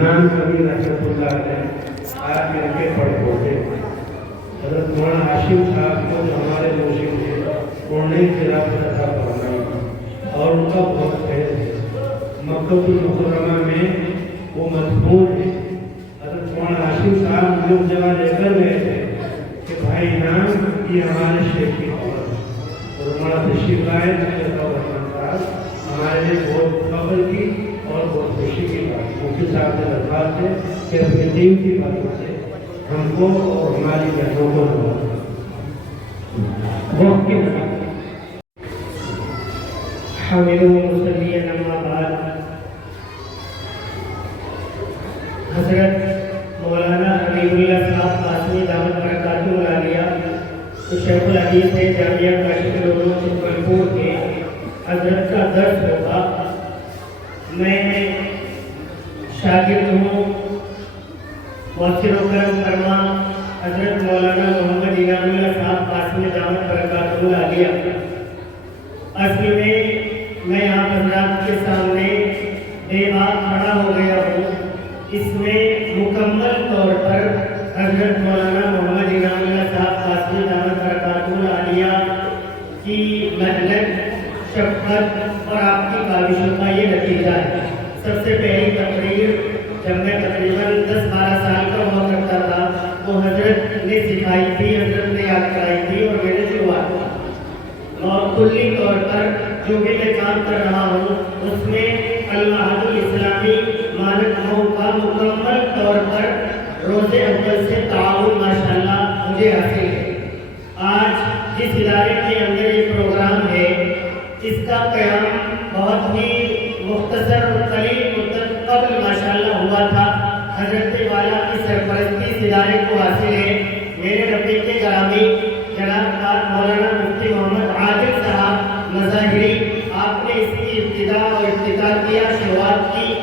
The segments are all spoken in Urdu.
عدنان کبیر رحمۃ اللہ علیہ آپ مل کے پڑھ پڑھتے حضرت مولانا ہاشم صاحب کو جو ہمارے مرشد تھے انہوں نے خلافت عطا فرمائی اور ان کا بہت خیر ہے. مکہ المکرمہ میں وہ مدفون ہے. حضرت مولانا ہاشم صاحب جو جگہ لے کر گئے تھے کہ بھائی نام یہ ہمارے شیخ کی خبر ہے اور ہمارا تشریف لائے صاحب ہمارے لیے بہت فخر کی اور بہت خوشی کی بات. مفتی صاحب سے درخواست ہے کہ اپنے دین کی باتوں سے ہم کو اور ہماری بہنوں کو وقت کے حامد مصلی اما بعد. حضرت مولانا حبیب اللہ صاحب قاسمی دامت برکاتہ العالیہ شیخ الحدیث ہے جامعہ کاشف العلوم سلطانپور کے. حضرت کا درس ہوگا. میں شاگرد ہوں. مؤثر و کرم فرما حضرت مولانا محمد انعام اللہ صاحب قاسمی دامت برکاتہ العالیہ. اصل میں آپ حضرات کے سامنے بے بات کھڑا ہو گیا ہوں. اس میں مکمل طور پر حضرت مولانا محمد انعام اللہ صاحب قاسمی دامت برکاتہ العالیہ کی محنت شفقت اور آپ کی کاوشوں کا یہ نتیجہ ہے. سب سے پہلی تقریر جب میں تقریباً 10-12 سال کا ہوا کرتا تھا وہ حضرت نے سکھائی تھی, حضرت نے یاد کرائی تھی اور میں نے شروعات کی. اور کلی طور پر جو بھی میں کام کر رہا ہوں اس میں المعہد الاسلامی مانک مئو کا مکمل طور پر روز اول سے تعاون ماشاءاللہ مجھے حاصل ہے. آج جس ادارے کے اندر یہ پروگرام ہے اس کا قیام بہت ہی مختصر اور قلیل مدت قبل ماشاءاللہ ہوا تھا. حضرت والا کی سرپرستی اس ادارے کو حاصل ہے. میرے رفیق کے گرامی جناب مولانا مفتی محمد عادل صاحب مظاہری آپ نے اس کی ابتدا اور افتتاح کیا, شروعات کی.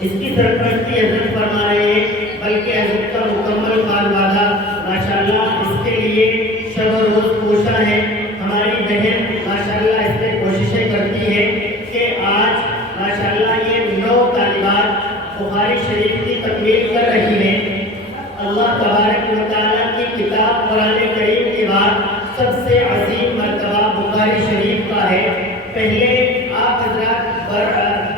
اس کی سرپرستی حضرت فرما رہے ہیں بلکہ حضرت کا مکمل خانوادہ ماشاءاللہ اس کے لیے شب و روز کوشاں ہے. ہماری بہن ماشاءاللہ اس میں کوششیں کرتی ہے کہ آج ماشاءاللہ یہ 9 طالبات بخاری شریف کی تکمیل کر رہی ہیں. اللہ تبارک و تعالیٰ کی کتاب قرآن کریم کے بعد سب سے عظیم مرتبہ بخاری شریف کا ہے. پہلے آپ حضرات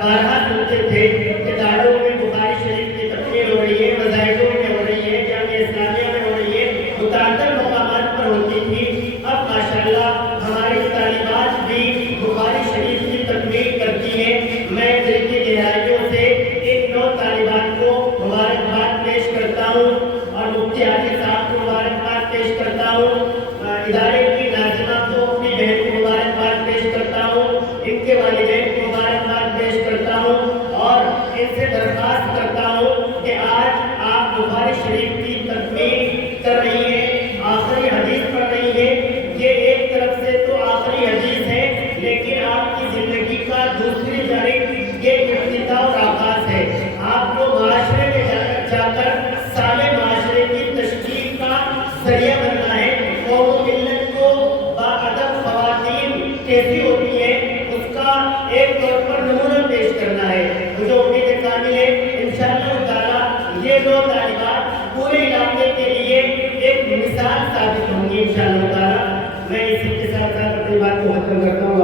بارہا سنتے تھے کہ داروں میں بخاری شریف کی تکمیل ہو رہی ہے, مذاہبوں میں ہو رہی ہے, جامعہ اسلامیہ میں ہو رہی ہے, متعدد مقامات پر ہوتی تھی. اب ماشاءاللہ ہماری طالبات بھی بخاری شریف کی تکمیل کرتی ہیں. میں دل کی گہرائیوں سے ان 9 طالبات کو مبارکباد پیش کرتا ہوں اور مفتی عادل صاحب کو مبارکباد پیش کرتا ہوں. ادارے کی ناظمہ کو اپنی بہن کو مبارکباد پیش کرتا ہوں, ان کے والدین کو مبارکباد پیش کرتا ہوں اور ان سے درخواست کرتا ہوں کہ آج آپ بخاری شریف کی تکمیل کر رہی ہیں, آخری حدیث پڑھ رہی ہیں. یہ ایک طرف سے تو آخری حدیث ہے لیکن آپ کی زندگی کا دوسری جانب یہ افتتاح اور آغاز ہے. آپ کو معاشرے میں جا کر سارے معاشرے کی تشکیل کا ذریعہ بننا ہے. قوم ملت کو باادب خواتین کیسی ہوتی ہیں اس کا ایک طور پر نمونہ پیش کرنا ہے. مجھے امید کامل ہے انشاءاللہ تعالیٰ یہ 2 طالبات پورے علاقے کے لیے ایک مثال ثابت ہوں گی انشاءاللہ تعالیٰ. میں اسی کے ساتھ اپنی بات کو ختم کرتا ہوں.